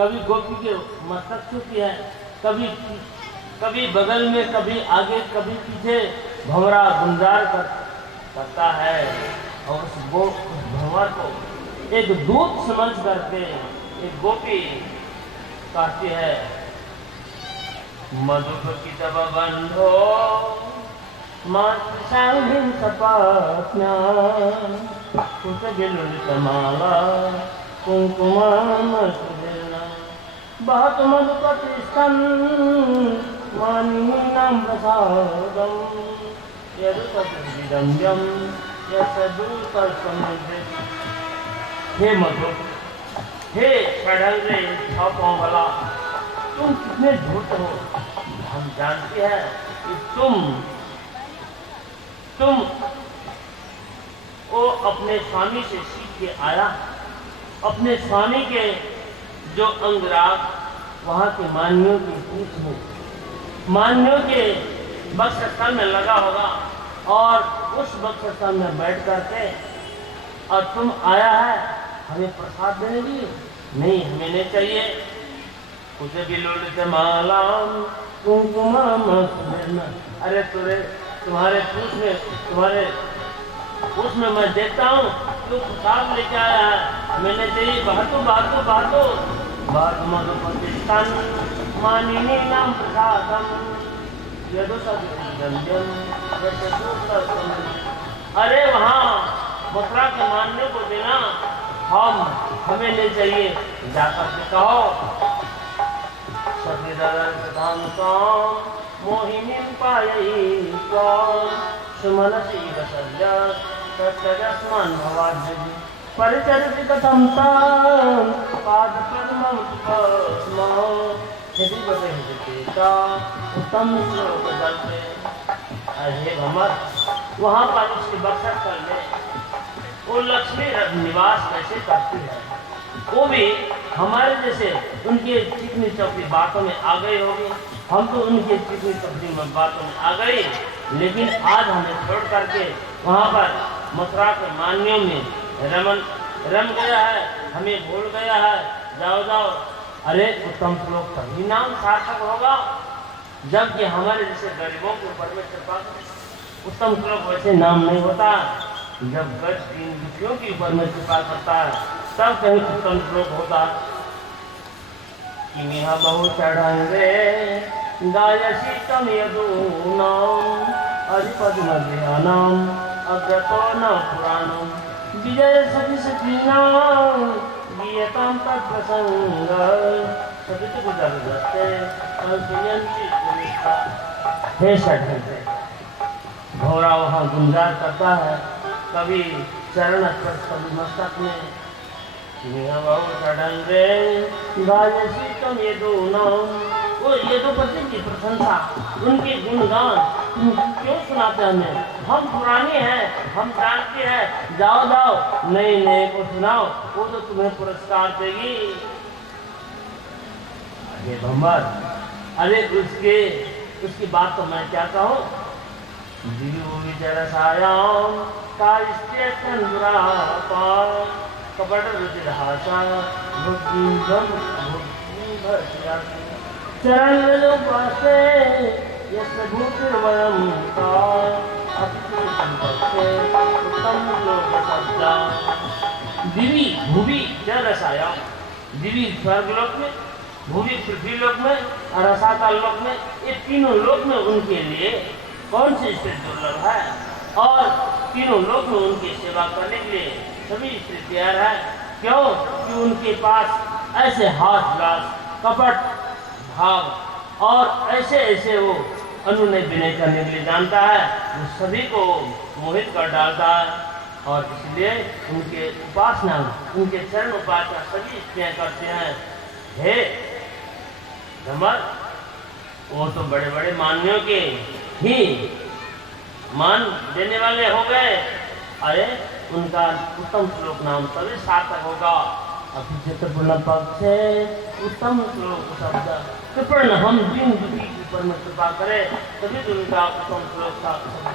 कभी गोपी के मस्तक छूती है, कभी कभी बगल में, कभी आगे, कभी पीछे भंवरा गुंजार करता है। और उस भंवर को एक दूत समझ करके एक गोपी कहती है, मधुप की तब बंधो मातृ सपत्ना कुछ गिलुलितमाला कुंकुम सुदीर्णा बहुत मधुपति स्तन मानिनीनां प्रसादम यदुपतिदम्यम यदूतसमुद्रे। हे मधु, हे षड्हंग्रे छापों वाला, तुम कितने धूर्त हो। हम जानते हैं कि तुम वो अपने स्वामी से सीख के आया, अपने स्वामी के जो अंगराग वहाँ के मान्यों की पूछ में, मान्यों के बक्षस्थल में लगा होगा, और उस बक्षस्थल में बैठ करके और तुम आया है हमें प्रसाद देने के लिए? नहीं, हमें नहीं चाहिए। कुछ भी लुलित मालाम कुंकुमम सुदीर्णा। अरे तुम्हारे पूछ में, तुम्हारे उसमें मैं देखता हूँ तू प्रसाद लेके आया है, मैंने चाहिए। बहातो मधुपति स्तन मानिनीनां प्रसादम यदुपतिदम्यम यदूतसमुद्रे। अरे वहाँ मथुरा के मान्यों को देना, हमें नहीं चाहिए। जाकर के कहो मोहिनी पायी सुमनसी सत्यास्मान भवाद्य परिचरित कथम पाद पद्मम उत्तम श्लोक करते। हे भमर, वहाँ पर उसके बक्सर करने वो लक्ष्मी निवास कैसे करती है? वो भी हमारे जैसे उनके चिकनी चौकी बातों में आ गई होगी। हम तो उनके चिकनी चौकी बातों में आ गई, लेकिन आज हमें छोड़ करके वहाँ पर मथुरा के मान्यों में रम गया है, हमें भूल गया है। जाओ। अरे उत्तम श्लोक तभी नाम सार्थक होगा जबकि हमारे जैसे गरीबों के ऊपर में कृपा। उत्तम श्लोक वैसे नाम नहीं होता, जब गज तीन दुखियों के ऊपर में कृपा करता है तब कहीं उत्तम श्लोक होता। कि बहु चढ़ंगे गायसी तम यदूनाम अधिपद्मध्यानाम अग्रतो न पुराणम विजय सखी सखीनाम गीयताम तत्प्रसंग सवित गुजरते संसयंती पुलिका। हे षड्हंग्रे, घोड़ा वहाँ गुंजार करता है, कभी चरण स्पर्श, कभी मस्तक में। बहु षड्हंग्रे गायसी तम यदूनाम, वो यदुपति की प्रशंसा, उनके गुणगान तुम क्यों सुनाते हमें? हम पुराने हैं, हम जानते हैं। जाओ नए को सुनाओ, वो तो तुम्हें पुरस्कार देगी। अरे भंवर, अरे उसकी बात तो मैं क्या कहूँ। विचारसायाम का कपट रुचिरहासा चरण पासे यस्य भूतिर्वयं का उत्तम लोक शब्दा। दिवी भूवि च रसायाम, दिवी स्वर्गलोक में, भूवि पृथ्वी लोक में और रसातल लोक में, ये तीनों लोक में उनके लिए कौन सी स्त्री दुर्लभ है? और तीनों लोक में उनकी सेवा करने के लिए सभी स्त्री तैयार है। क्यों? कि उनके पास ऐसे हाथ विलास, कपट भाव और ऐसे वो अनुनय विनय करने के लिए जानता है, वो सभी को मोहित कर डालता है। और इसलिए उनके उपासना, उनके चरण उपासना सभी स्त्रियां करते हैं। हे धमर, वो तो बड़े बड़े मान्यों के ही मान देने वाले हो गए। अरे उनका उत्तम श्लोक नाम तभी सार्थक होगा। अभी चित्रपूर्ण पक्ष है उत्तम श्लोक शब्द कृपण, हम दिन दुखी के ऊपर में कृपा करें तभी तो उनका उत्तम श्लोक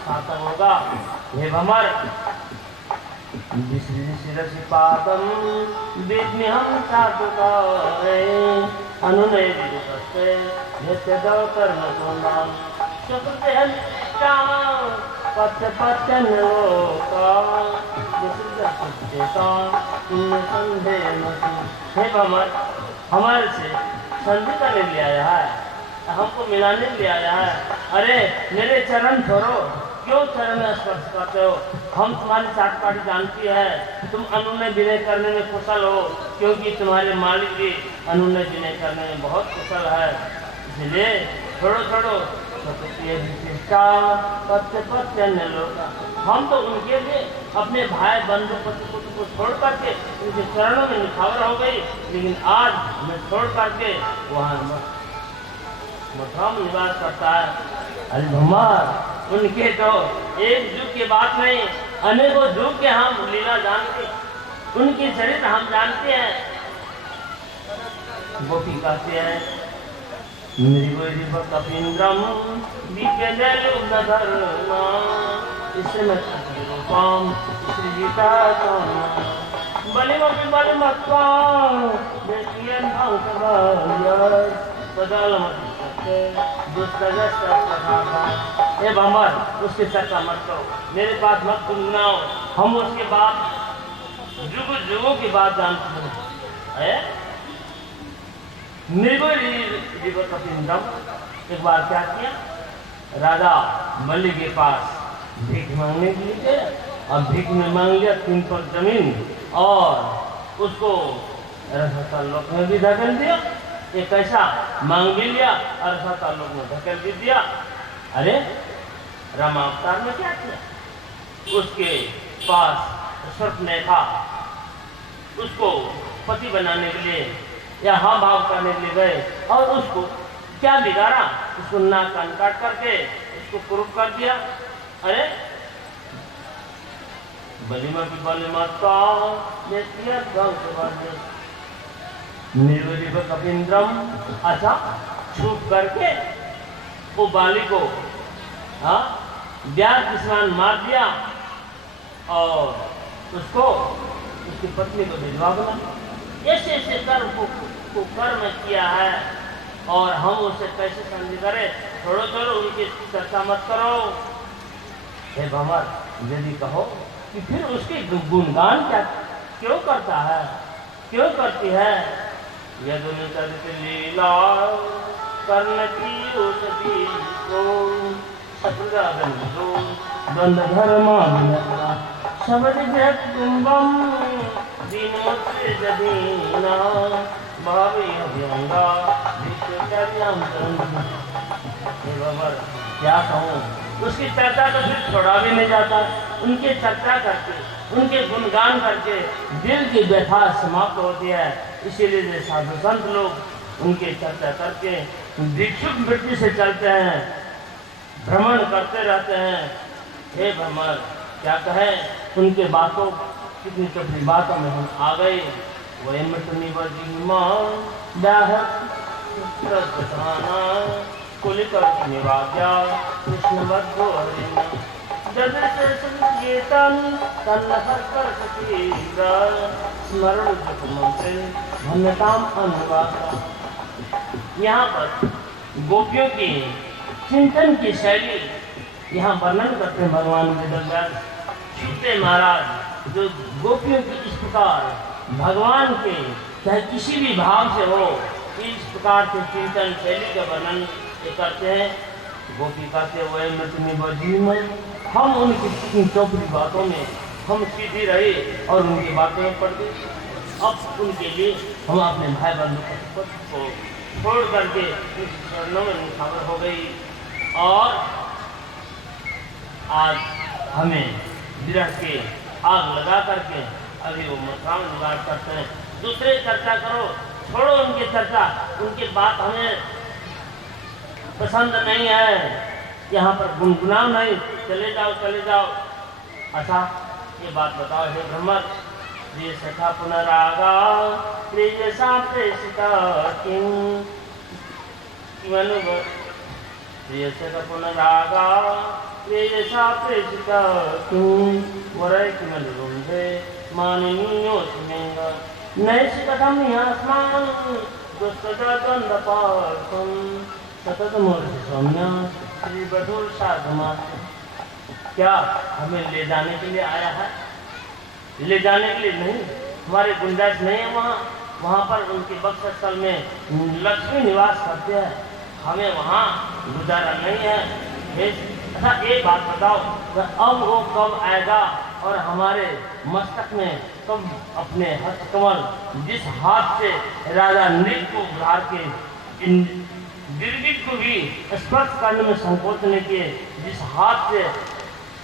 सार्थक होगा। हे भमर, शिरसि पादम वेद्मि हम साधुकारे अनुनय विदुषस्ते नित्यदौतर्णसोनां सुकृतेहं पत्य पत्य नलोका विसृजसुचेता पुण्य संदेमसि। हे भगवान, हमारे से संधि करने ले आया है, हमको मिलाने ले आया है। अरे मेरे चरण छोड़ो, क्यों चरण में स्पर्श करते हो? हम तुम्हारी चाटपाटी जानती है, तुम अनुनय विनय करने में कुशल हो, क्योंकि तुम्हारे मालिक भी अनुनय विनय करने में बहुत कुशल है। इसलिए छोड़ो छोड़ो पत्य पत्य लोका। हम तो उनके लिए अपने भाई बंधु पति को छोड़ करके उनके चरणों में निखावर हो गई, लेकिन आज हमें छोड़ करके वहाँ मथुरा में निवास करता है। अरे भगवान, उनके तो एक युग की बात नहीं, अनेकों युग के हम लीला जानते, उनकी चरित्र हम जानते हैं। गोपी कहते हैं कपीन्द्रम इससे मैं श्रीजीता बलिमपि बलिमत्वां देखियन उसके चर्चा मत करो, मेरे पास मत गुनगुनाओ, हम उसके बाद जुग जुगों की बात जानते हैं। एक बार क्या किया, राजा बलि के पास भीख मांगने के लिए गए, और भीख में मांग लिया 3 पर जमीन और उसको रसातलोक में भी धकेल दिया। एक ऐसा मांग भी लिया और रसातलोक में धकेल भी दिया। अरे रामावतार में क्या किया, उसके पास सर्पनेखा उसको पति बनाने के लिए या हाँ भाव करने के लिए गए, और उसको क्या बिगाड़ा, उसको नाक कान काट करके उसको कुरूप कर दिया। अरे बलिमा की बलिमाता निर्वलिव कपीन्द्रम, अच्छा छुप करके वो बाली को ब्याज स्नान मार दिया और उसको उसकी पत्नी को विधवा बना। ऐसे ऐसे कर्म को कर्म किया है, और हम उसे कैसे संधि करें? छोड़ो छोड़ो, उनकी चर्चा मत करो। हे भगवान, यदि कहो कि फिर उसके गुणगान क्या क्यों करता है, क्यों करती है? यदि चरित लीला कर्ण की औषधि को शत्रुघ्न बंधु द्वंद धर्मा शबद कुंभम दीनोत्रे जदीना भावी अभ्यंगा विश्वचर्याम। क्या कहूँ, उसकी चर्चा तो फिर छोड़ा भी नहीं जाता। उनकी चर्चा करके, उनके गुणगान करके दिल की व्यथा समाप्त होती है। इसीलिए जो साधु संत लोग उनकी चर्चा करके दीक्षुक वृत्ति से चलते हैं, भ्रमण करते रहते हैं। हे भ्रमण, क्या कहें, उनके बातों कितनी कभी बातों में हम आ गए। वह मृतनी बजीमा निवाद्या कृष्ण बद्धो हरिण यहाँ पर गोपियों की चिंतन की शैली यहाँ वर्णन करते हैं भगवान वेदव्यास। छूटे महाराज जो गोपियों की इस प्रकार भगवान के चाहे किसी भी भाव से हो, इस प्रकार से चिंतन शैली का वर्णन करते हैं। गोपी कहते हुए में हम उनकी चौपड़ी बातों में हम सीधी रहे और उनकी बातें पढ़ दी। अब उनके लिए हम अपने भाई बंधु को छोड़ करके चरणों में निखावर हो गई, और आज हमें विरह के आग लगा करके अभी वो मथुरा में निवास करते हैं। दूसरे चर्चा करो, छोड़ो उनकी चर्चा, उनकी बात हमें पसंद नहीं है। यहाँ पर गुनगुनाओ नहीं, चले जाओ चले जाओ। अच्छा ये बात बताओ हे ब्रह्मन, प्रिय सखा पुनरागा प्रिय प्रेषिता किं प्रिय सखा पुनरागा प्रिय प्रेषिता किं वरै किमनुरुन्धे माननीयो स्मेंग नैष कथम यास्मान् दुष्टदंडपार्थम सततमूर्ति सौम्य श्री बधुर साधमा। क्या हमें ले जाने के लिए आया है? ले जाने के लिए नहीं, हमारे गुंजाइश नहीं है वहाँ। वहाँ पर उनके बक्स स्थल में लक्ष्मी निवास करते हैं, हमें वहाँ गुजारा नहीं है। अच्छा एक बात बताओ, अब वो कब आएगा और हमारे मस्तक में कब अपने हस्तकमल जिस हाथ से राजा नृप को उधार के गिरगिट को भी स्पर्श करने में संकोच नहीं किए, जिस हाथ से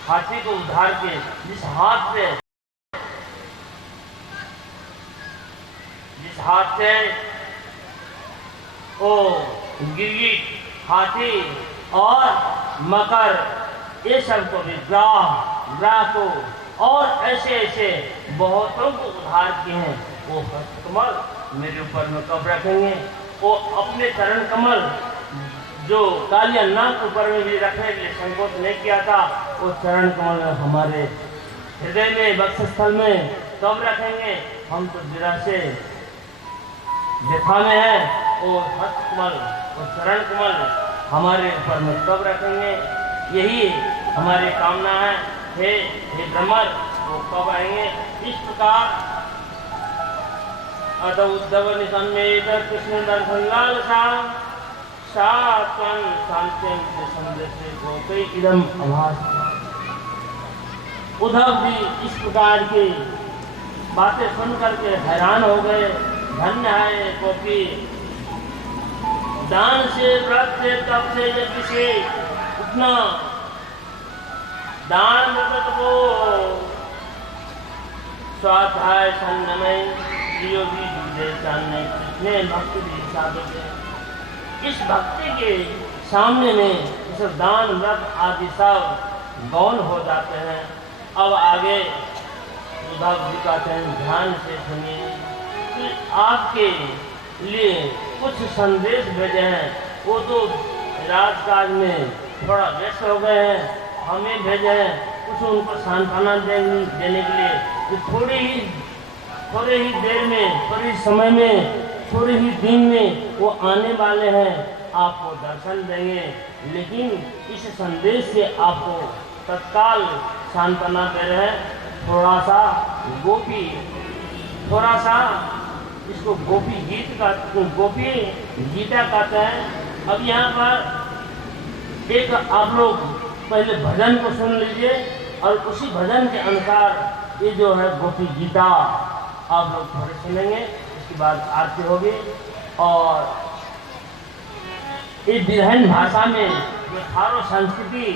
हाथी को उधार के, जिस हाथ से ओ गिरगिट, हाथी और मकर ये सब को भी ग्राह को और ऐसे ऐसे बहुतों को उधार किए हैं, वो हस्तकमल मेरे ऊपर में कब रखेंगे? वो अपने चरण कमल जो कालिया नाग ऊपर में भी रखने के लिए संकोच नहीं किया था, वो चरण कमल हमारे हृदय में वक्षस्थल में कब रखेंगे? हम तो विरह से व्यथा में है, वो हस्तकमल वो चरण कमल हमारे ऊपर में कब रखेंगे? यही हमारी कामना है। हे ब्रह्मर, वो कब आएंगे? इस प्रकार अत उद्धव निसंवेद कृष्ण दर्शन लालसा सात्वन शांतिम संदेशे गोपी इदम अभास। उद्धव जी इस प्रकार की बातें सुन करके हैरान हो गए। धन्य है गोपी, दान से व्रत से तप से यज्ञ से उतना दान व्रत को स्वाध्याय संयमय योगी कितने भक्ति साधक। इस भक्ति के सामने में इस दान व्रत आदि सब गौण हो जाते हैं। अब आगे उद्धव जी कहते हैं ध्यान से सुनिए कि आपके लिए कुछ संदेश भेजे हैं। वो तो राजकाज में थोड़ा व्यस्त हो गए हैं, हमें भेजे हैं कुछ उनको सांत्वना देने के लिए कि थोड़े ही देर में, थोड़े ही समय में, थोड़े ही दिन में वो आने वाले हैं, आपको दर्शन देंगे। लेकिन इस संदेश से आपको तत्काल सांत्वना दे रहे हैं। थोड़ा सा इसको गोपी गीता कहते हैं। अब यहाँ पर एक आप लोग पहले भजन को सुन लीजिए और उसी भजन के अनुसार ये जो है गोपी गीता आप लोग थोड़े सुनेंगे। इसके बाद आरती होगी और इस विभिन्न भाषा में जो थारो संस्कृति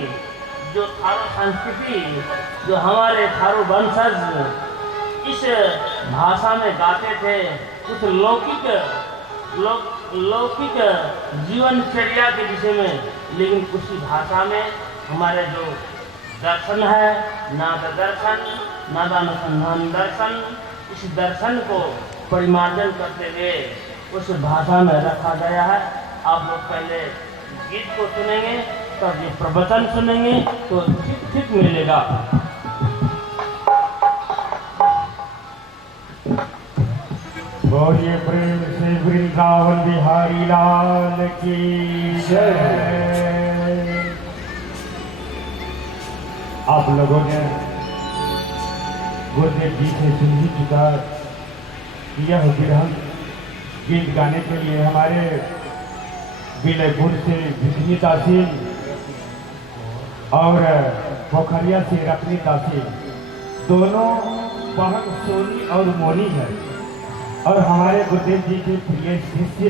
जो हमारे थारो वंशज इस भाषा में गाते थे, कुछ लौकिक जीवनचर्या के विषय में, लेकिन उसी भाषा में हमारे जो दर्शन है, नाद दर्शन, नादानुसंधान दर्शन, इस दर्शन को परिमार्जन करते हुए उस भाषा में रखा गया है। आप लोग पहले गीत को सुनेंगे, तब ये प्रवचन सुनेंगे तो ठीक मिलेगा। बोलिए प्रेम से वृंदावन बिहारी लाल की जय। आप लोगों ने गुरुदेव जी से सुन ही चुका यह विरह गीत गाने के लिए हमारे विलयपुर से विष्णु तहसील और पोखरिया से रखनी तहसील दोनों बहन सोनी और मोनी है और हमारे गुरुदेव जी के प्रिय शिष्य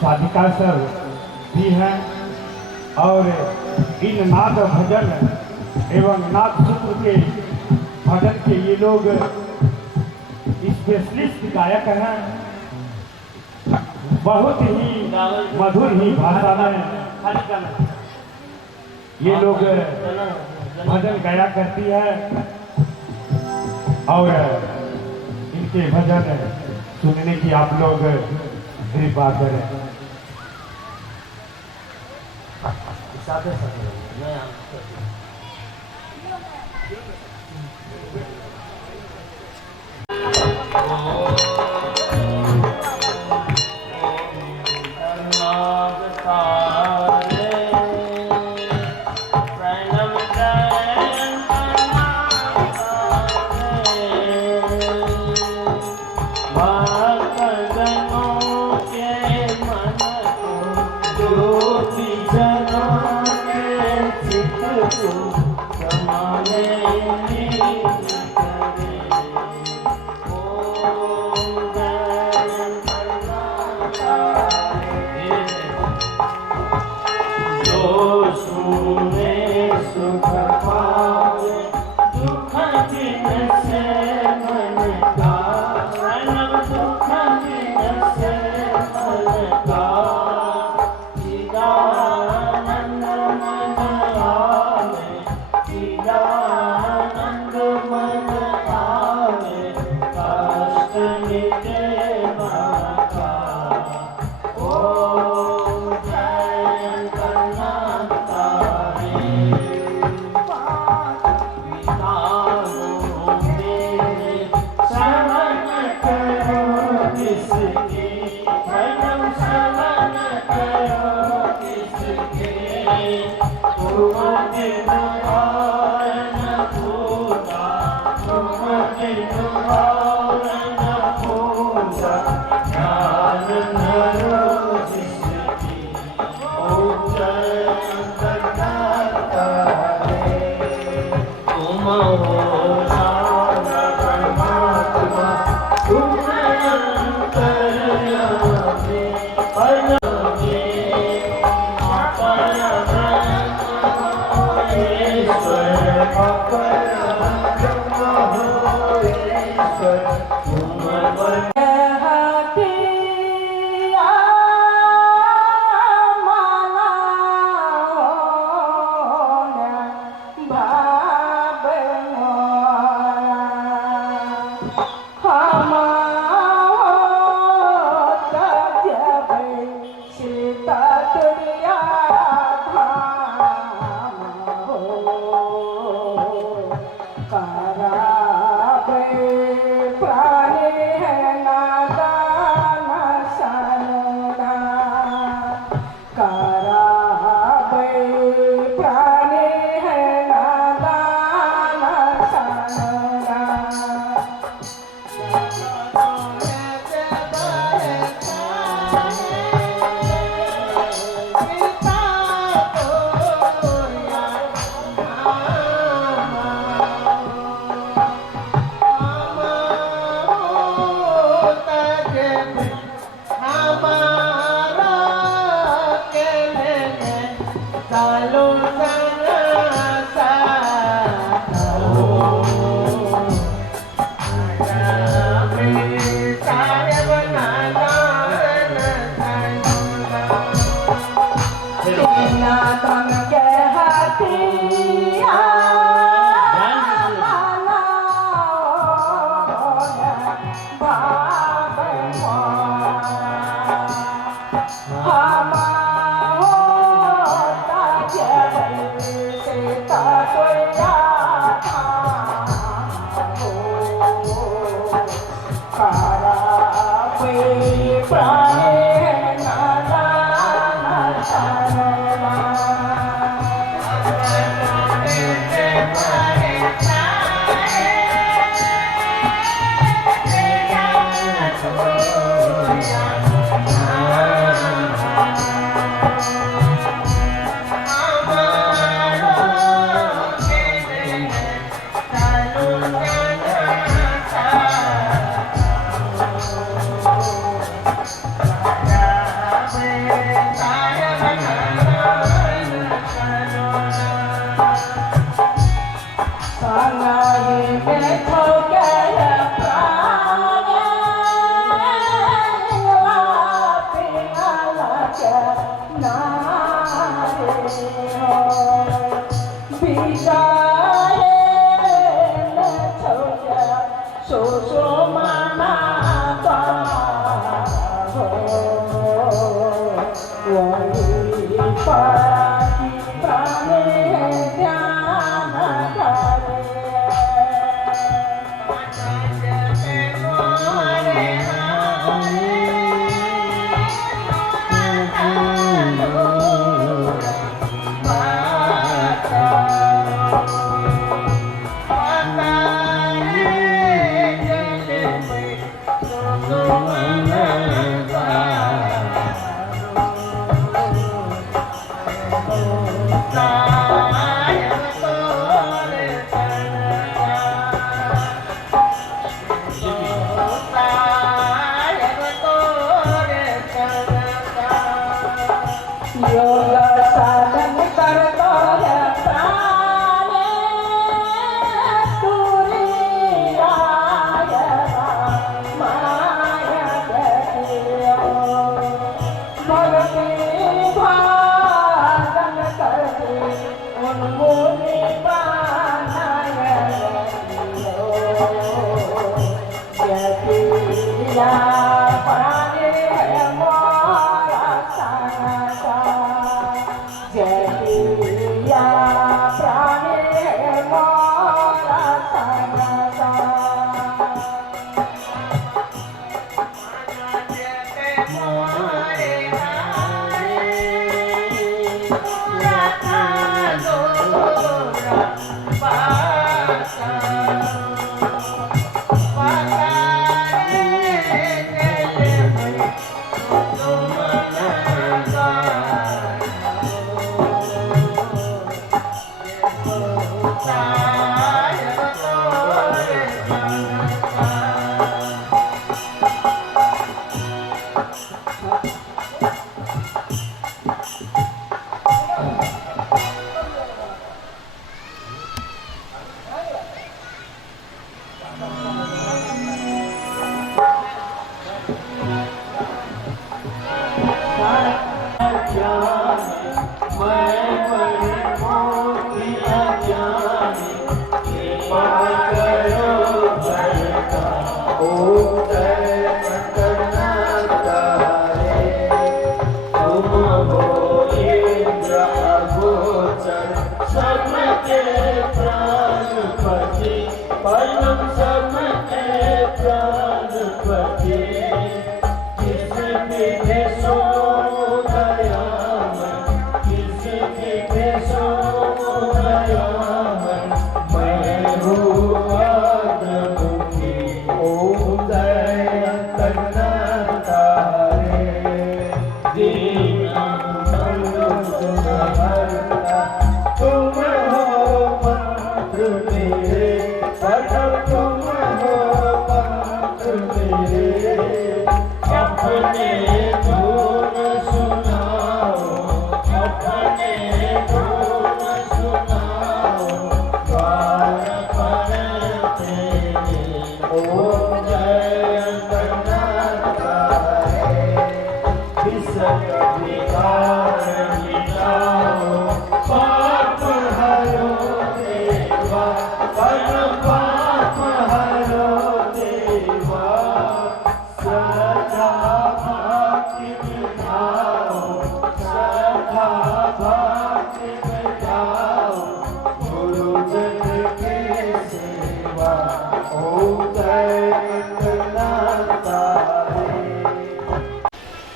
साधिका सर भी हैं। और इन नाद भजन एवं नाद सूत्र के भजन के ये लोग स्पेशलिस्ट गायक हैं। बहुत ही मधुर ही भाषा में ये लोग भजन गाया करती है और इनके भजन सुनने की आप लोग कृपा करें। Oh भक्तजनों के मन को ज्योति जनों के चित्त को समाने लीन करे। ओम जय जो सुने सुख पावे दुख दिन से मन का दुख दिन से मन का चिदानंद मन आवे चिदानंद मन आवे कष्ट मिटे मन का। ओम जय जगन्नाथ हरे। विचारों में श्रवण करो किसके भजन श्रवण करो किसके तुम दिन और न पूजा तुम दिन और न पूजा ज्ञान न लो जिसकी। ओम जय जगन्नाथ हरे। तुम हो राम परमात्मा तुम अंतर्यामी परमे अपर ब्रह्म ईश्वर अपर ब्रह्म हो ईश्वर तुम Hama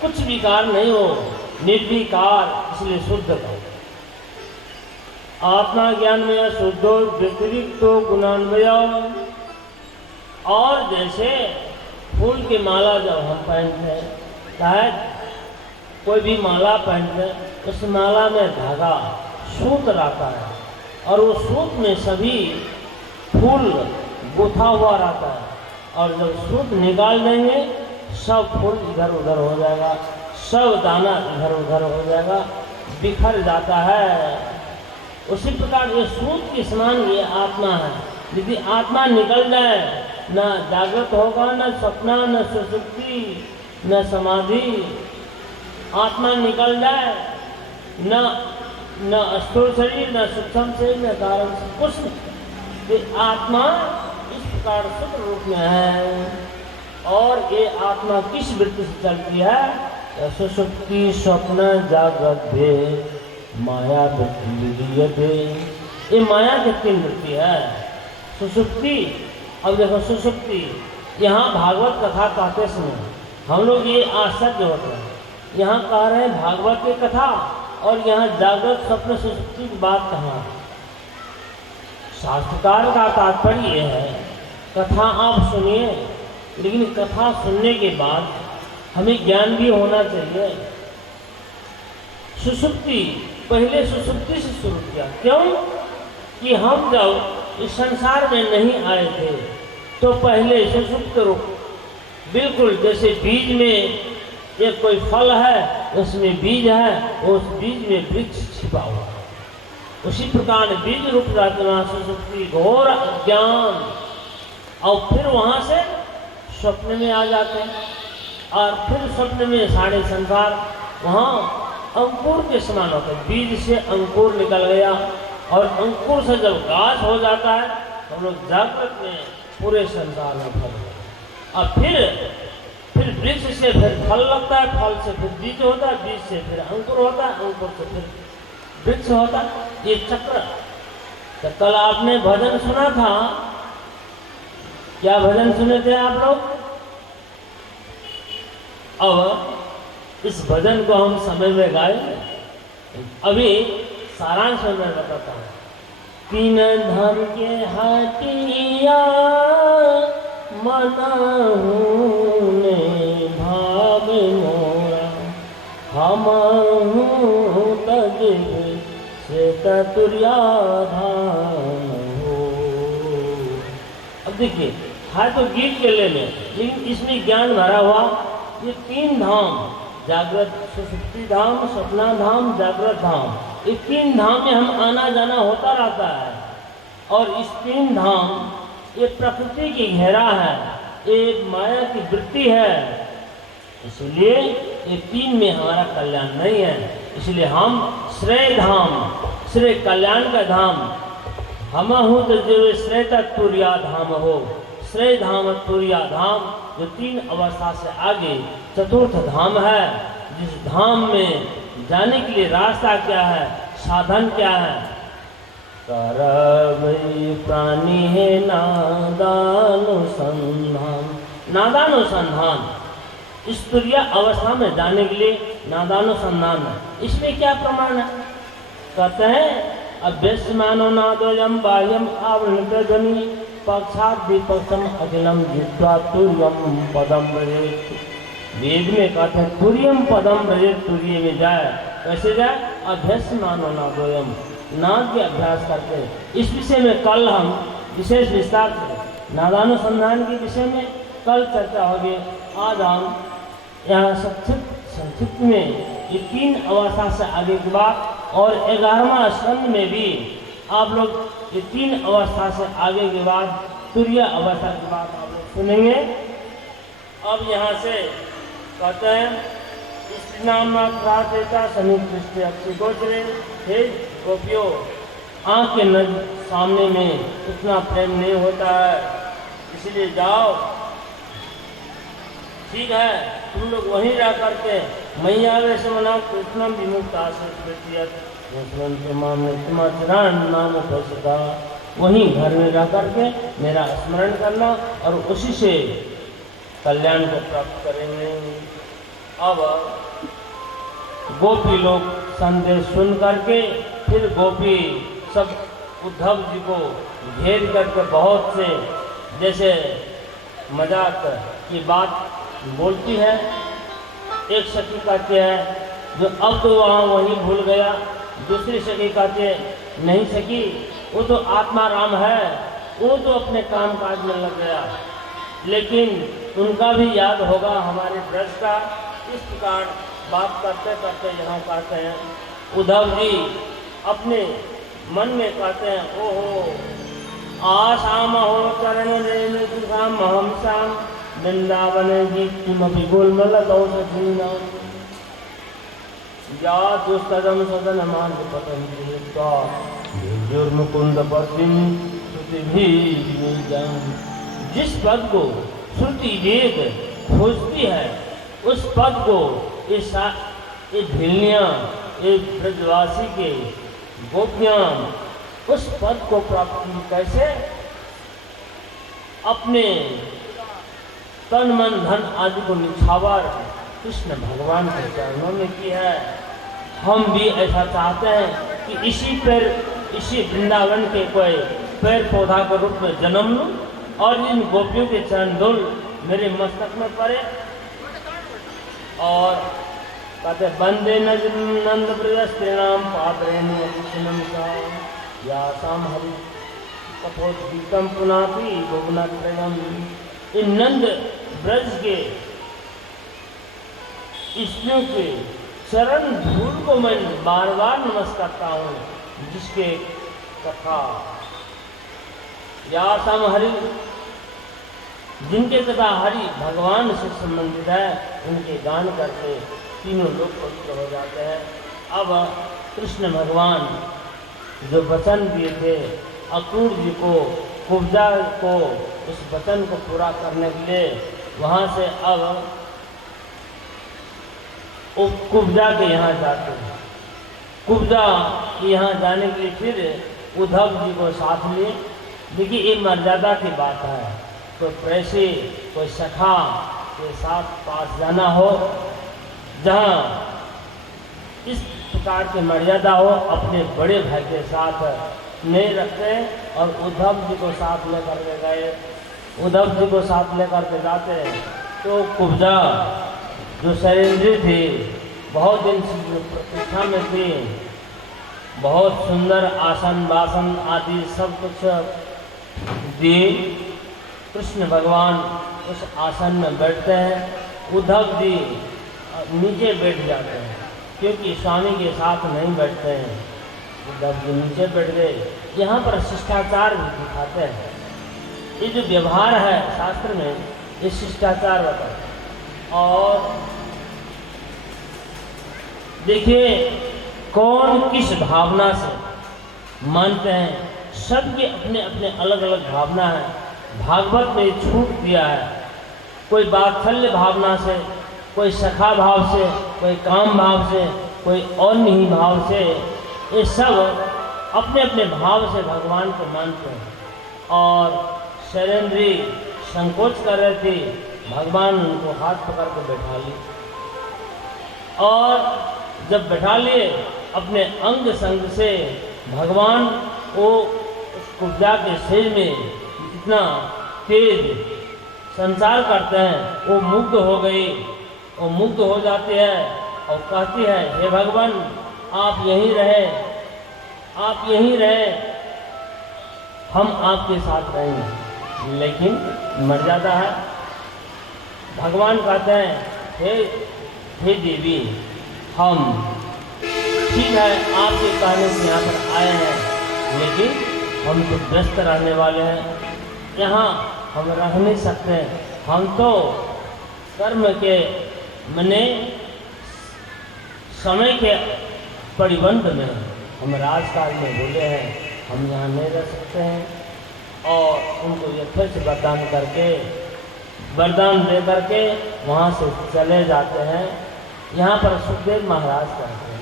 कुछ विकार नहीं हो, निर्विकार, इसलिए शुद्ध कहो। आत्मा ज्ञान में शुद्धो व्यतिरिक्त तो गुणान्वय। और जैसे फूल की माला जब हम पहनते हैं, चाहे कोई भी माला पहनते हैं, उस माला में धागा सूत रहता है और वो सूत में सभी फूल गुथा हुआ रहता है, और जब सूत निकाल देंगे सब फूल इधर उधर हो जाएगा, सब दाना इधर उधर हो जाएगा, बिखर जाता है। उसी प्रकार ये सूत के समान ये आत्मा है। यदि आत्मा निकल जाए, न जागृत होगा, न सपना, न सुषुप्ति, न समाधि। आत्मा निकल जाए, न स्थूल शरीर, न सूक्ष्म शरीर, न कारण से कुछ नहीं। आत्मा इस प्रकार शुद्ध रूप में है। और ये आत्मा किस वृत्ति से चलती है? सुषुप्ति स्वप्न जागृत भेद माया वृत्ति। ये माया की तीन वृत्ति है। सुषुप्ति, अब देखो सुषुप्ति, यहाँ भागवत कथा कहते समय हम लोग ये आश्चर्य होते हैं, यहाँ कह रहे हैं भागवत की कथा और यहाँ जागृत स्वप्न सुषुप्ति की बात कहाँ? शास्त्रकार का तात्पर्य है, कथा आप सुनिए, लेकिन कथा सुनने के बाद हमें ज्ञान भी होना चाहिए। सुसुप्ति, पहले सुसुप्ति से शुरू किया। क्यों कि हम जब इस संसार में नहीं आए थे तो पहले सुसुप्त रूप, बिल्कुल जैसे बीज में एक कोई फल है, उसमें बीज है, उस बीज में वृक्ष छिपा हुआ है। उसी प्रकार बीज रूप रचना सुसुप्ति, घोर अज्ञान, और फिर वहां से स्वप्न में आ जाते हैं और फिर स्वप्न में सारे संसार वहाँ अंकुर के समान होते हैं। बीज से अंकुर निकल गया और अंकुर से जब घास हो जाता है तो हम लोग जागृत में पूरे संसार में फल होता है। और फिर वृक्ष से फिर फल लगता है, फल से फिर बीज होता है, बीज से फिर अंकुर होता है, अंकुर से फिर वृक्ष होता है। ये चक्र। तो कल आपने भजन सुना था, क्या भजन सुने थे आप लोग? अब इस भजन को हम समय में गाएंगे। अभी सारांश में बताता हूँ। तीन धन के हटिया मनाने भाव मोरा, हम तज से तुरिया धाम हो। अब देखिए, है तो गीत के लेने, लेकिन इसमें ज्ञान भरा हुआ। ये तीन धाम, जागृत सुसुप्ति धाम, सपना धाम, जागृत धाम, ये तीन धाम में हम आना जाना होता रहता है। और इस तीन धाम ये प्रकृति की घेरा है, ये माया की वृत्ति है। इसलिए ये तीन में हमारा कल्याण नहीं है। इसलिए हम श्रेय धाम, श्रेय कल्याण का धाम, हम हो तो जो श्रेय तुरिया धाम हो, श्रेय धाम तुरिया धाम, जो तीन अवस्था से आगे चतुर्थ धाम है। जिस धाम में जाने के लिए रास्ता क्या है, साधन क्या है? करवै प्राणी है नादानुसंधान। नादानुसंधान, इस तुरिय अवस्था में जाने के लिए नादानुसंधान है। इसमें क्या प्रमाण है? कहते हैं अभ्यस्यमानो नादोयम बाह्यम आवृणध्वनि पक्षात विपक्षम अखिलम जित्वा तुर्यम पदम व्रजेत। वेद में कहते हैं तुर्यम पदम व्रजेत, तुर्य में जाए। कैसे जाए? अभ्यस्यमानो नादोयम, नाद के अभ्यास करते हैं। इस विषय में कल हम विशेष विस्तार से नादानुसंधान के विषय में कल चर्चा होगी। आज हम यहाँ संक्षिप्त में ये तीन अवस्था से आगे की बात, और 11वां स्कंद में भी आप लोग ये तीन अवस्था से आगे के बाद तुरीय अवस्था की बात आप लोग सुनेंगे। अब यहाँ से कहते हैं इस नाम देता समीकृष्ट अक्षी गोचरे, हे गोपियों, आँख के नजर सामने में इतना प्रेम नहीं होता है, इसलिए जाओ, ठीक है, तुम लोग वहीं रह करके मैया वैसे मना कृष्णम विमुक्ता नाम प्रसिद्धा, वहीं घर में रह करके मेरा स्मरण करना और उसी से कल्याण को प्राप्त करेंगे। अब गोपी लोग संदेश सुन करके फिर गोपी सब उद्धव जी को घेर करके बहुत से जैसे मजाक की बात बोलती है। एक सखी कहती है जो अब तो वहाँ वहीं भूल गया, दूसरी सखी कहती है नहीं सखी, वो तो आत्मा राम है, वो तो अपने काम काज में लग गया, लेकिन उनका भी याद होगा हमारे ब्रज का। इस प्रकार बात करते करते यहाँ कहते हैं उद्धव जी अपने मन में कहते हैं ओहो आसाम हो चरण हम श्याम वृंदावन गीतमपि गोलमल दौषधीना या दुष्कदम सदन मान पतन मुकुंद पतिम श्रुति भी जान। जिस पद को श्रुति वेद खोजती है उस पद को ये भिलियाँ, ये ब्रजवासी के गोपियाँ उस पद को प्राप्त की कैसे? अपने तन मन धन आदि को निछावर कृष्ण भगवान के चरणों में की है। हम भी ऐसा चाहते हैं कि इसी वृंदावन के कोई पेड़ पौधा के रूप में जन्म लूं और इन गोपियों के चरण धूल मेरे मस्तक में पड़े और कहते बंदे नंद प्रजस्त्रीणाम पात्रेण सा या साम हरि कपोद्गीतम पुनाति भुवनत्रयम। इन नंद ब्रज के स्त्रियों के चरण धूल को मैं बार बार नमस्कार करता हूँ, जिसके कथा या सम हरि, जिनके कथा हरि भगवान से संबंधित है, उनके गान करके तीनों लोग पवित्र हो जाते हैं। अब कृष्ण भगवान जो वचन दिए थे अक्रूर जी को, कुब्जा को, उस वचन को पूरा करने के लिए वहाँ से अब कुब्जा के यहाँ जाते हैं। कुब्जा के यहाँ जाने के लिए फिर उद्धव जी को साथ लिए। देखिए ये मर्यादा की बात है, तो पैसे कोई सखा के साथ पास जाना हो, जहाँ इस प्रकार की मर्यादा हो, अपने बड़े भाई के साथ नहीं रखते और उद्धव जी को साथ लेकर के गए। उद्धव जी को साथ लेकर के जाते हैं तो कुब्जा जो शैलेंद्री थी, बहुत दिन से प्रतीक्षा में थी, बहुत सुंदर आसन वासन आदि सब कुछ दिए। कृष्ण भगवान उस आसन में बैठते हैं, उद्धव जी नीचे बैठ जाते हैं, क्योंकि स्वामी के साथ नहीं बैठते हैं। उद्धव जी नीचे बैठ गए। यहाँ पर शिष्टाचार भी दिखाते हैं। ये जो व्यवहार है शास्त्र में, ये शिष्टाचार बताता है। और देखिए कौन किस भावना से मानते हैं, सबके अपने अपने अलग अलग भावना है। भागवत में छूट दिया है, कोई वात्सल्य भावना से, कोई सखा भाव से, कोई काम भाव से, कोई अन्य भाव से, ये सब अपने अपने भाव से भगवान को मानते हैं। और शैलेंद्री संकोच कर रहे थे, भगवान उनको हाथ पकड़ कर बैठा लिए और जब बैठा लिए अपने अंग संग से भगवान को उस कुब्जा के सिर में इतना तेज संचार करते हैं, वो मुग्ध हो गई। वो मुग्ध हो जाती है और कहती है, हे भगवान आप यहीं रहे, आप यहीं रहे, हम आपके साथ रहेंगे। लेकिन मर्यादा है। भगवान कहते हैं, हे देवी, हम ठीक है आपके कहने से यहाँ पर आए हैं, लेकिन हम तो व्यस्त रहने वाले हैं, यहाँ हम रह नहीं सकते। हम तो कर्म के मने समय के परिबंध में, हम राजकाज में बोले हैं, हम यहाँ नहीं रह सकते हैं। और उनको यथेष्ट वरदान करके, वरदान दे करके वहाँ से चले जाते हैं। यहाँ पर सुखदेव महाराज कहते हैं,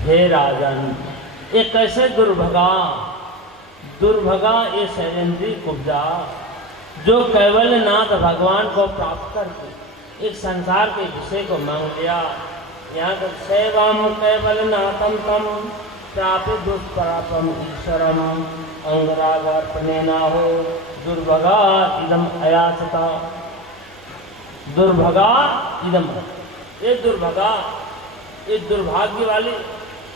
हे राजन, ये कैसे दुर्भगा ये शैलेंद्री कुब्जा, जो कैवल्यनाथ भगवान को प्राप्त करके एक संसार के विषय को मांग लिया। यहाँ तक सेवम कैवल्यनाथम तम प्राप्त दुष्प्रापम ईश्वरम अंगरागार्पणेना हो दुर्भगा इदम अयाचता। दुर्भगा इदम, ये दुर्भगा, ये दुर्भाग्य वाली,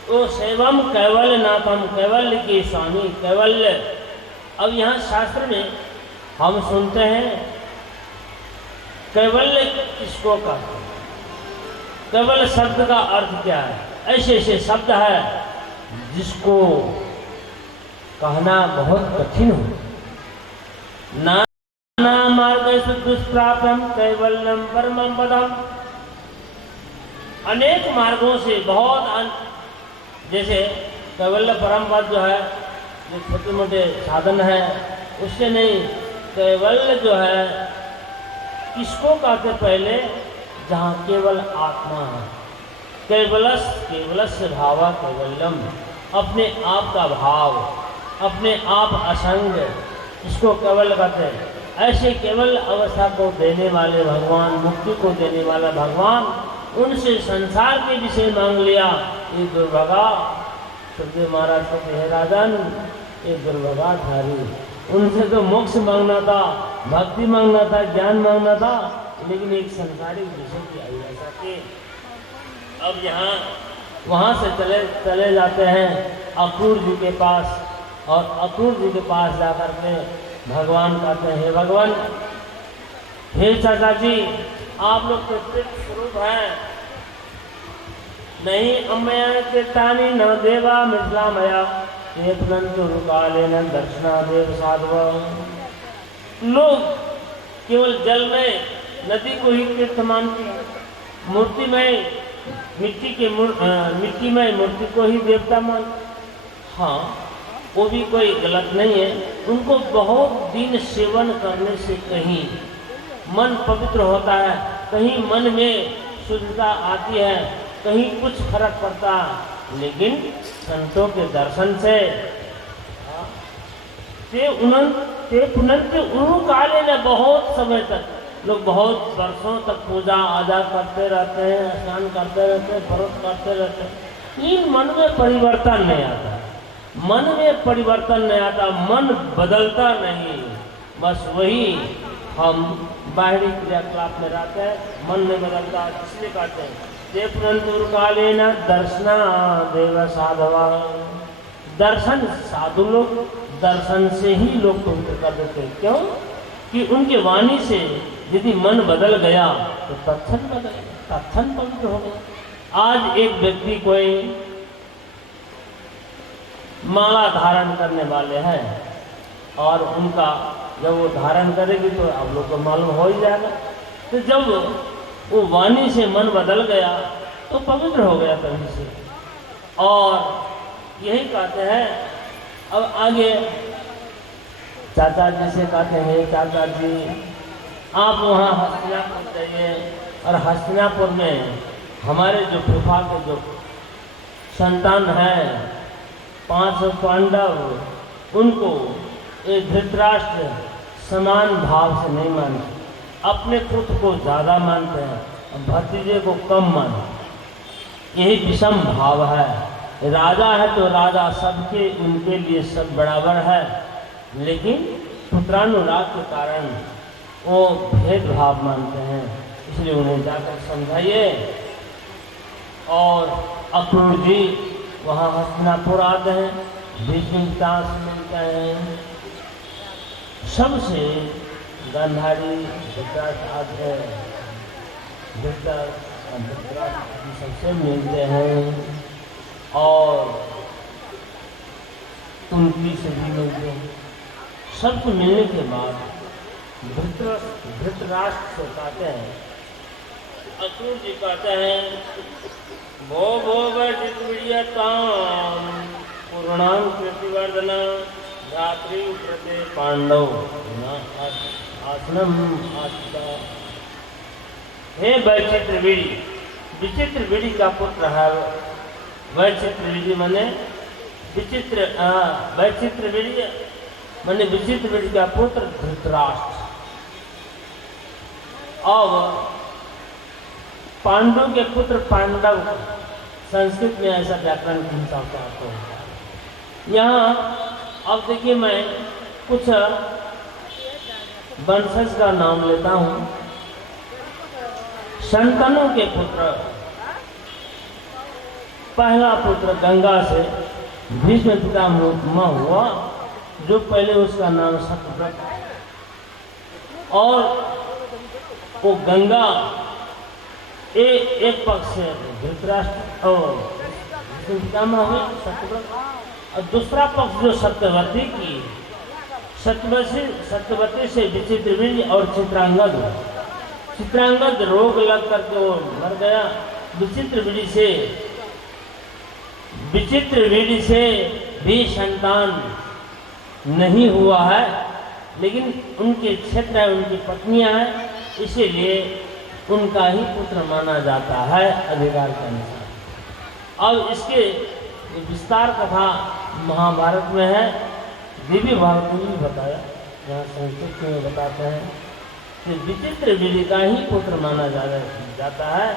वो सेवम कैवल्यनाथम, कैवल्य के स्वामी, कैवल्य। अब यहाँ शास्त्र में हम सुनते हैं कैवल्य किसको कहते हैं, कैवल्य शब्द का अर्थ क्या है। ऐसे ऐसे शब्द है जिसको कहना बहुत कठिन हो। नाना मार्गेषु दुष्प्राप्यम कैवल्यम परमं पदम, अनेक मार्गों से बहुत, जैसे कैवल्य परम पद जो है, जो छोटे मोटे साधन है उससे नहीं, कैवल्य जो है किसको कहते पहले, जहाँ केवल आत्मा है। केवलस्य भाव कैवल्यम, अपने आप का भाव, अपने आप असंग, इसको केवल कहते हैं। ऐसे केवल अवस्था को देने वाले भगवान, मुक्ति को देने वाला भगवान, उनसे संसार के विषय मांग लिया, ये दुर्भगा। सुखदेव महाराज कहते हैं, राजन ये दुर्भगा धारी, उनसे तो मोक्ष मांगना था, भक्ति मांगना था, ज्ञान मांगना था, लेकिन एक संसारिक विषय की अभिलाषा के अब यहाँ वहाँ से चले जाते हैं अक्रूर जी के पास, और अक्रूर जी के पास जाकर के भगवान कहते हैं, हे भगवान, हे चाचा जी, आप लोग तो तीर्थ स्वरूप हैं, नहीं अमया तीर्थानी न देवा मिथिलामया तीर्थनंतु काले न दर्शना देव साधव। लोग केवल जल में नदी को ही तीर्थ मानते हैं, मूर्ति में मिट्टी में मूर्ति को ही देवता मान। हाँ, वो भी कोई गलत नहीं है। उनको बहुत दिन सेवन करने से कहीं मन पवित्र होता है, कहीं मन में शुद्धता आती है, कहीं कुछ फर्क पड़ता है। लेकिन संतों के दर्शन से ते पुनंत उरु काले में बहुत समय तक लोग बहुत वर्षों तक पूजा आजा करते रहते हैं, स्नान करते रहते हैं, व्रत करते रहते हैं, इन मन में परिवर्तन नहीं आता, मन में परिवर्तन नहीं आता, मन बदलता नहीं, बस वही हम बाहरी क्रियाकलाप में रहते हैं, मन नहीं बदलता। इसलिए कहते हैं ते पुनंतुर काले न दर्शना देव साधवा। दर्शन साधु लोग दर्शन से ही लोग पवित्र कर देते हैं। क्यों? कि उनकी वाणी से यदि मन बदल गया तो तत्क्षण बदल गया, तत्क्षण पवित्र हो गया। आज एक व्यक्ति कोई माला धारण करने वाले हैं और उनका जब वो धारण करेगी तो आप लोग को मालूम हो ही जाएगा। तो जब वो वाणी से मन बदल गया तो पवित्र हो गया तभी से। और यही कहते हैं अब आगे चाचा जी से कहते हैं, चाचा जी आप वहाँ हस्तिनापुर जाइए, और हस्तिनापुर में हमारे जो फूफा के जो संतान हैं 500 पांडव, उनको एक धृतराष्ट्र समान भाव से नहीं मानते, अपने खुद को ज़्यादा मानते हैं, भतीजे को कम मानते। यही विषम भाव है। राजा है तो राजा सबके, उनके लिए सब बराबर है, लेकिन पुत्रानुराग के कारण वो भेदभाव मानते हैं। इसलिए उन्हें जाकर समझाइए। और अक्रूर जी वहाँ हस्तिनापुर आते हैं, भीष्म पितामह मिलते हैं, सबसे गांधारी धृतराष्ट्र आते हैं, धृतराष्ट्र सबसे मिलते हैं, और कुंती से भी मिलते हैं। सबको मिलने के बाद धृतराष्ट्र से कहते हैं, अक्रूर जी कहते हैं, भो भो वैदिकविड्यताम पूर्णाम कृतिवर्धना रात्रि प्रते पांडव आसनम आस्था। हे वैचित्रवीर्य, विचित्रवीर्य का पुत्र है। वैचित्रवीर्य माने विचित्र, वैचित्रवीर्य माने विचित्रवीर्य का पुत्र धृतराष्ट्र। अब पांडु के पुत्र पांडव, संस्कृत में ऐसा व्याकरण के हिसाब से आपको होता है। यहाँ अब देखिए मैं कुछ वंशज का नाम लेता हूँ। शंतनु के पुत्र, पहला पुत्र गंगा से भीष्म पितामह हुआ, जो पहले उसका नाम सत्यव्रत, और वो गंगा एक पक्ष से धृतराष्ट्र और भीष्म पितामह हुए सत्यव्रत, और दूसरा पक्ष जो सत्यवती की, सत्यवती से विचित्रवीर्य और चित्रांगद हुआ। चित्रांगद रोग लग करके वो मर गया। विचित्रवीर्य से भी संतान नहीं हुआ है, लेकिन उनके क्षेत्र है, उनकी पत्नियां हैं, इसीलिए उनका ही पुत्र माना जाता है अधिकार के अनुसार। अब इसके विस्तार कथा महाभारत में है, दिव्य भागवत में भी बताया, यहाँ संस्कृत में बताते हैं कि विचित्रवीर्य का ही पुत्र माना जाता है।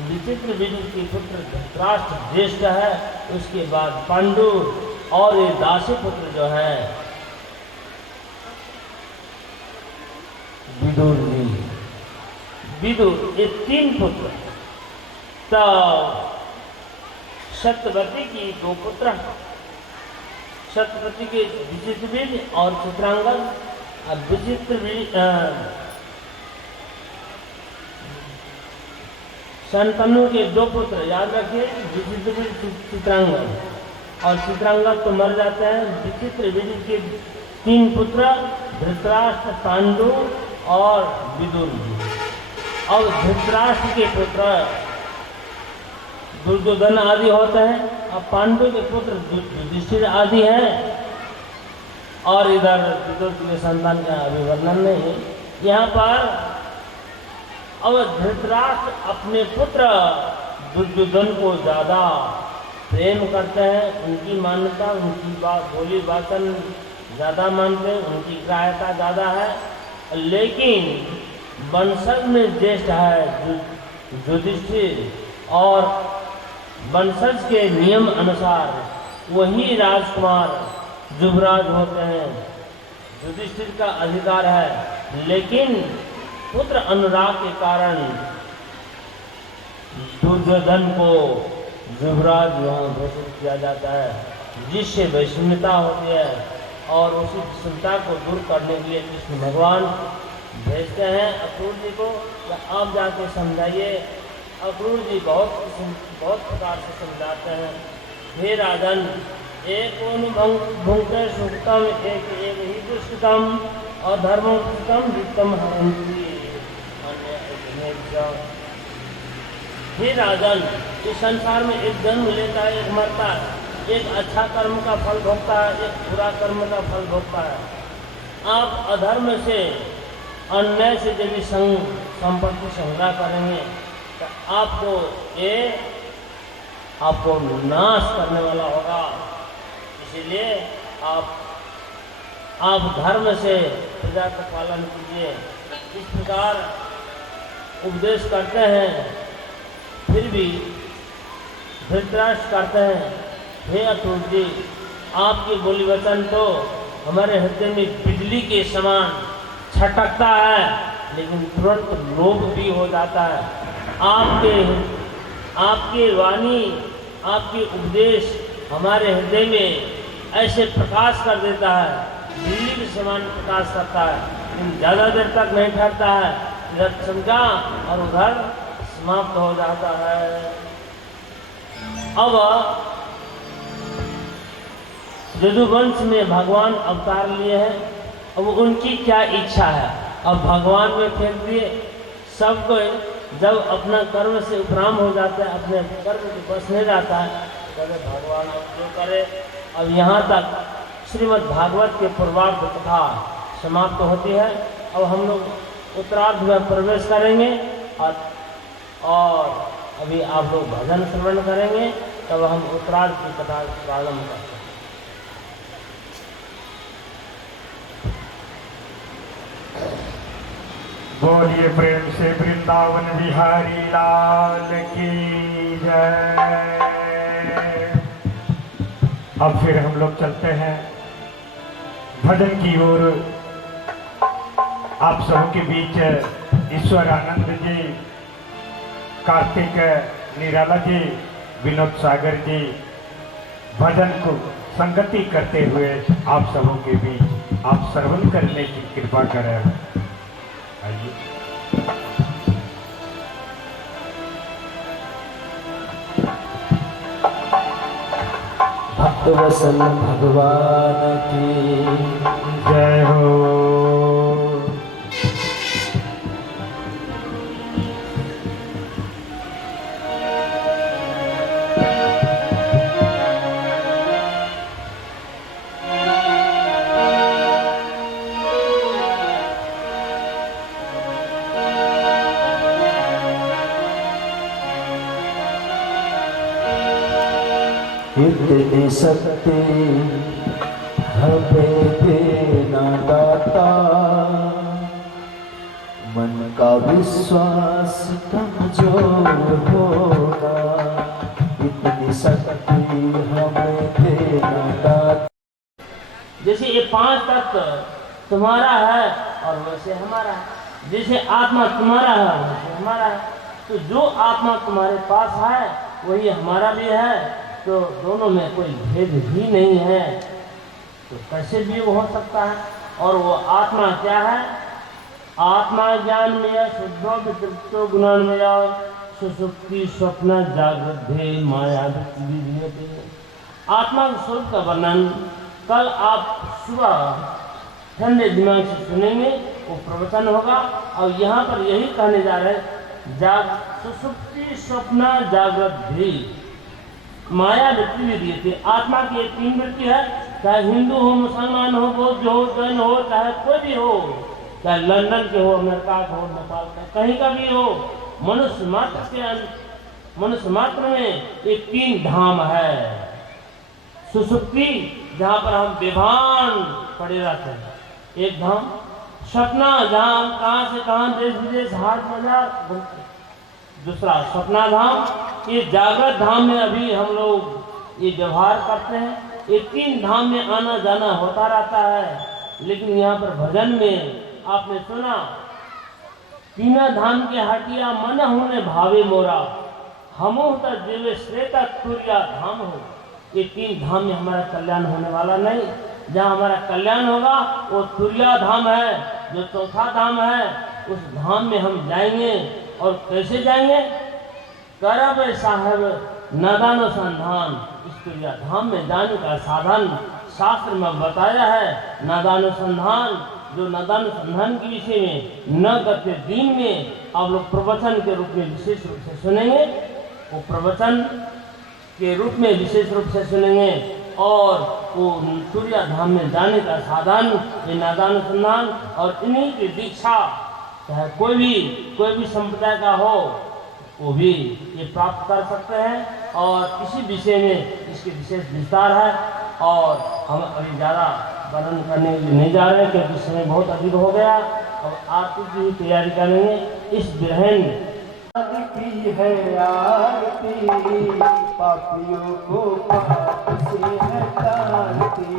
विचित्रवीर्य के पुत्र धृतराष्ट्र ज्येष्ठ है, उसके बाद पांडु, और ये दासी पुत्र जो है विदुर जी, विदुर, ये 3 पुत्र। तो सत्यवती की 2 पुत्र, सत्यवती के विचित्रवीर्य और चित्रांगद। अब शंतनु के 2 पुत्र, याद रखिए, विचित्रवीर्य, चित्रांगद। और चित्रांगद तो मर जाते हैं। विचित्रवीर्य के 3 पुत्र, धृतराष्ट्र, पांडु और विदुर जी। और धृतराष्ट्र के पुत्र दुर्योधन आदि होते हैं, और पांडु के पुत्र युधिष्ठिर आदि हैं। और इधर विदुर के संतान का अभी वर्णन नहीं है यहाँ पर। अब धृतराष्ट्र अपने पुत्र दुर्योधन को ज़्यादा प्रेम करते हैं, उनकी मान्यता, उनकी बोली वचन ज़्यादा मानते हैं, उनकी ग्राह्यता ज़्यादा है। लेकिन वंशज में ज्येष्ठ है युधिष्ठिर, और वंशज के नियम अनुसार वही राजकुमार युवराज होते हैं, युधिष्ठिर का अधिकार है। लेकिन पुत्र अनुराग के कारण दुर्योधन को युवराज वहाँ घोषित किया जाता है, जिससे विषमता होती है। और उसी विषमता को दूर करने के लिए कृष्ण भगवान भेजते हैं अक्रूर जी को, या आप जाके समझाइए। अक्रूर जी बहुत प्रकार से समझाते हैं। हे राजन, एक भुंक्ते सुखतम, एक ही दुष्टतम, और धर्मोत्तम वित्तम हरंती। हे राजन, इस संसार में एक जन्म लेता है, एक मरता है, एक अच्छा कर्म का फल भोगता है, एक बुरा कर्म का फल भोगता है। आप अधर्म से, अन्याय से यदि संपत्ति संग्रह करेंगे तो आपको नाश करने वाला होगा। इसीलिए आप धर्म से प्रजा का पालन कीजिए। इस प्रकार उपदेश करते हैं, फिर भी धृतराष्ट्र करते हैं, हे अक्रूर जी, आपकी बोली वचन तो हमारे हृदय में बिजली के समान छटकता है, लेकिन तुरंत लोभ भी हो जाता है। आपके वाणी, आपके उपदेश हमारे हृदय में ऐसे प्रकाश कर देता है, बिजली के समान प्रकाश करता है, लेकिन ज़्यादा देर तक नहीं ठहरता है, इधर चमका और उधर समाप्त हो जाता है। अब यदुवंश में भगवान अवतार लिए हैं, अब उनकी क्या इच्छा है, अब भगवान में फेंक दिए। सबको जब अपना कर्म से उपराम हो जाता है, अपने कर्म के बस नहीं रहता है, कहते भगवान अब जो करे। अब यहाँ तक श्रीमद् भागवत के पूर्वार्ध कथा समाप्त होती है। अब हम लोग उत्तरार्ध में प्रवेश करेंगे, और अभी आप लोग भजन श्रवण करेंगे, तब हम उत्तरार्ध की कथा प्रारंभ करते हैं। बोलिए प्रेम से वृंदावन बिहारी लाल की जय। अब फिर हम लोग चलते हैं भजन की ओर। आप सबों के बीच ईश्वर आनंद जी, कार्तिक निराला जी, विनोद सागर जी भजन को संगति करते हुए आप सबों के बीच आप श्रवण करने की कृपा करें। आइए। भक्तवत्सल भगवान की जय हो। इतनी शक्ति हमें देना दाता, मन का विश्वास कमजोर होगा। इतनी शक्ति हमें देना दाता। जैसे ये 5 तत्व तुम्हारा है और वैसे हमारा है। जैसे आत्मा तुम्हारा है वैसे हमारा है। तो जो आत्मा तुम्हारे पास है वही हमारा भी है, तो दोनों में कोई भेद ही नहीं है। तो कैसे भी हो सकता है? और वो आत्मा क्या है? आत्मा ज्ञान में शुद्धो वितृप्तो गुणान्वय सुसुप्ति स्वप्न जागृत ध्येय माया विद्यते। आत्मा के स्वरूप का वर्णन कल आप सुबह ठंडे दिमाग से सुनेंगे, वो प्रवचन होगा। और यहाँ पर यही कहने जा रहे हैं, सुसुप्ति स्वप्न जागृत ध्येय माया विद्यते। आत्मा की एक तीन वृत्ति है, चाहे हिंदू हो, मुसलमान हो, बौद्ध हो, जैन हो, चाहे कोई भी हो, चाहे लंदन के हो, अमेरिका के हो, नेपाल का, कहीं का भी हो, मनुष्य मात्र में एक तीन धाम है। सुसुप्ति जहाँ पर हम बेभान पड़े रहते हैं, एक धाम। सपना जहाँ हम कहाँ से कहाँ देश विदेश हाट बाजार घूमते, दूसरा सपना धाम। ये जागृत धाम में अभी हम लोग ये व्यवहार करते हैं। ये तीन धाम में आना जाना होता रहता है। लेकिन यहाँ पर भजन में आपने सुना, तीना धाम के हटिया मन होने भावे मोरा, हमो तक देवे श्रेता तुरिया धाम हो। ये तीन धाम में हमारा कल्याण होने वाला नहीं। जहाँ हमारा कल्याण होगा वो तुरिया धाम है, जो चौथा धाम है, उस धाम में हम जाएंगे। और कैसे जाएंगे? करब साहब नादानुसंधान। इस तुरिया धाम में जाने का साधन शास्त्र में बताया है, नादानुसंधान। जो नादानुसंधान के विषय में न करते दिन में आप लोग प्रवचन के रूप में विशेष रूप से सुनेंगे, वो प्रवचन के रूप में विशेष रूप से सुनेंगे। और वो तुरिया धाम में जाने का साधन ये नादानुसंधान। और इन्हीं की दीक्षा चाहे कोई भी संप्रदाय का हो, वो भी ये प्राप्त कर सकते हैं। और इसी विषय में इसके विशेष विस्तार है, और हम अभी ज़्यादा वर्णन करने के लिए नहीं जा रहे हैं, क्योंकि समय बहुत अधिक हो गया। और आरती की ही तैयारी करेंगे। इस ग्रहण आरती है आरती, पापियों को पाप से हटाती।